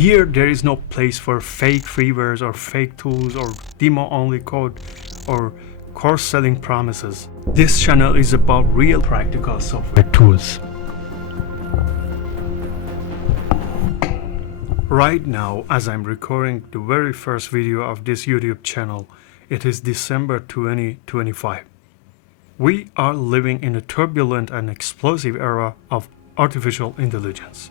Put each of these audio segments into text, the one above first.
Here there is no place for fake freewares or fake tools or demo-only code or course-selling promises. This channel is about real practical software tools. Right now, as I'm recording the very first video of this YouTube channel, it is December 2025. We are living in a turbulent and explosive era of artificial intelligence.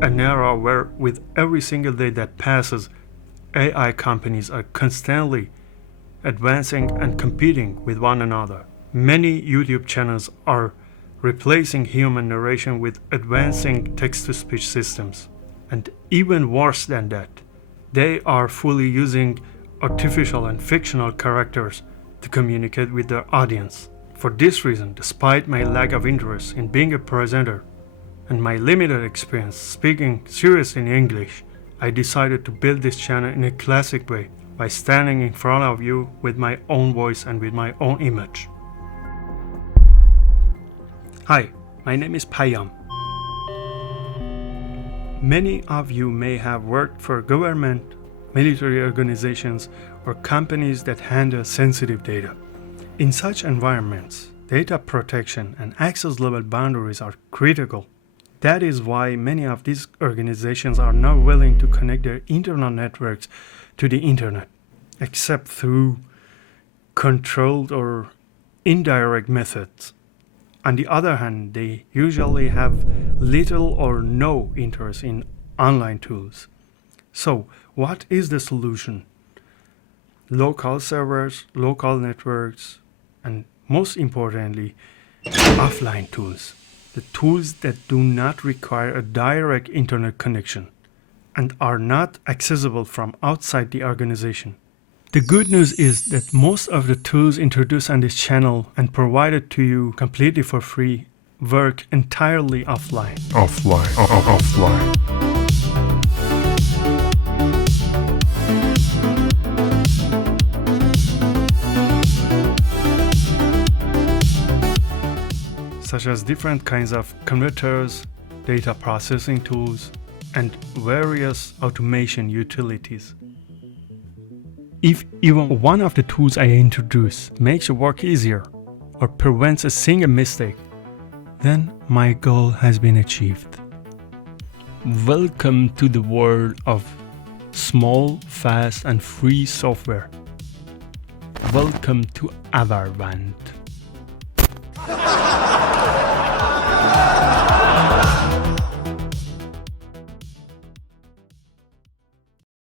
An era where with every single day that passes, AI companies are constantly advancing and competing with one another. Many YouTube channels are replacing human narration with advancing text-to-speech systems. And even worse than that, they are fully using artificial and fictional characters to communicate with their audience. For this reason, despite my lack of interest in being a presenter and my limited experience speaking seriously in English, I decided to build this channel in a classic way by standing in front of you with my own voice and with my own image. Hi, my name is Payam. Many of you may have worked for government, military organizations, or companies that handle sensitive data. In such environments, data protection and access level boundaries are critical. That is why many of these organizations are not willing to connect their internal networks to the internet, except through controlled or indirect methods. On the other hand, they usually have little or no interest in online tools. So, what is the solution? Local servers, local networks, and most importantly, offline tools. The tools that do not require a direct internet connection and are not accessible from outside the organization. The good news is that most of the tools introduced on this channel and provided to you completely for free work entirely offline. Offline. Such as different kinds of converters, data processing tools, and various automation utilities. If even one of the tools I introduce makes your work easier or prevents a single mistake, then my goal has been achieved. Welcome to the world of small, fast, and free software. Welcome to Avarwand.